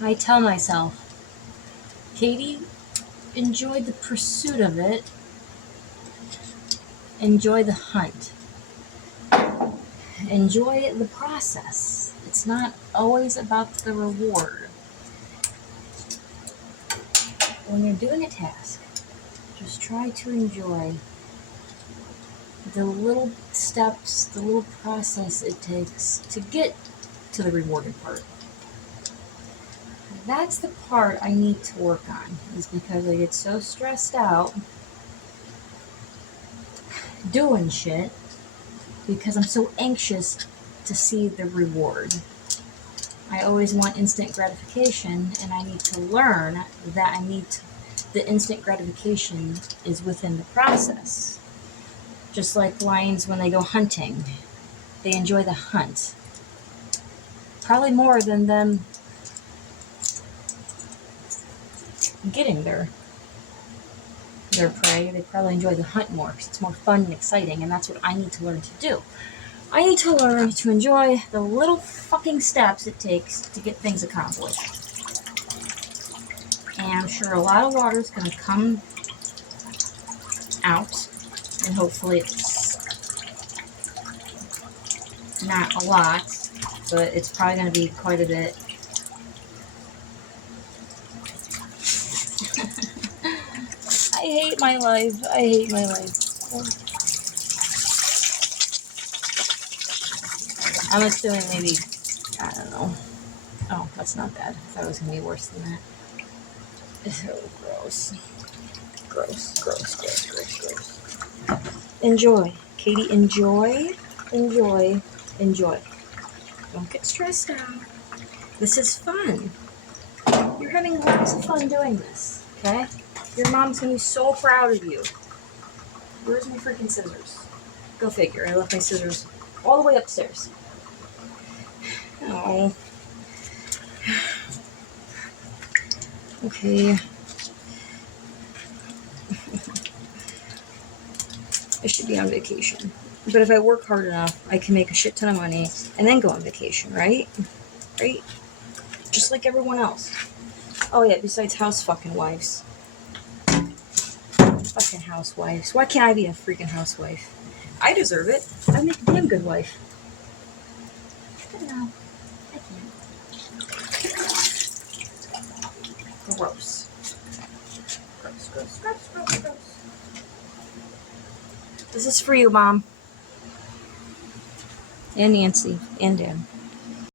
I tell myself, Katie, enjoy the pursuit of it. Enjoy the hunt. Enjoy the process. It's not always about the reward. When you're doing a task, just try to enjoy the little steps, the little process it takes to get to the rewarding part. That's the part I need to work on, is because I get so stressed out doing shit because I'm so anxious to see the reward. I always want instant gratification, and I need to learn that the instant gratification is within the process. Just like lions when they go hunting, they enjoy the hunt. Probably more than them getting their prey. They probably enjoy the hunt more because it's more fun and exciting, and that's what I need to learn to do. I need to learn to enjoy the little fucking steps it takes to get things accomplished. And I'm sure a lot of water is going to come out, and hopefully it's not a lot, but it's probably going to be quite a bit. I hate my life. I hate my life. I'm assuming maybe, I don't know. Oh, that's not bad. I thought it was going to be worse than that. Oh, gross. Gross. Enjoy. Katie, enjoy. Don't get stressed out. This is fun. You're having lots of fun doing this, okay? Your mom's going to be so proud of you. Where's my freaking scissors? Go figure. I left my scissors all the way upstairs. Oh. Okay. I should be on vacation. But if I work hard enough, I can make a shit ton of money and then go on vacation, right? Right? Just like everyone else. Oh yeah, besides house fucking wives. Fucking housewives. Why can't I be a freaking housewife? I deserve it. I make a damn good wife. But no, I can't. Gross. This is for you, Mom. And Nancy. And Dad.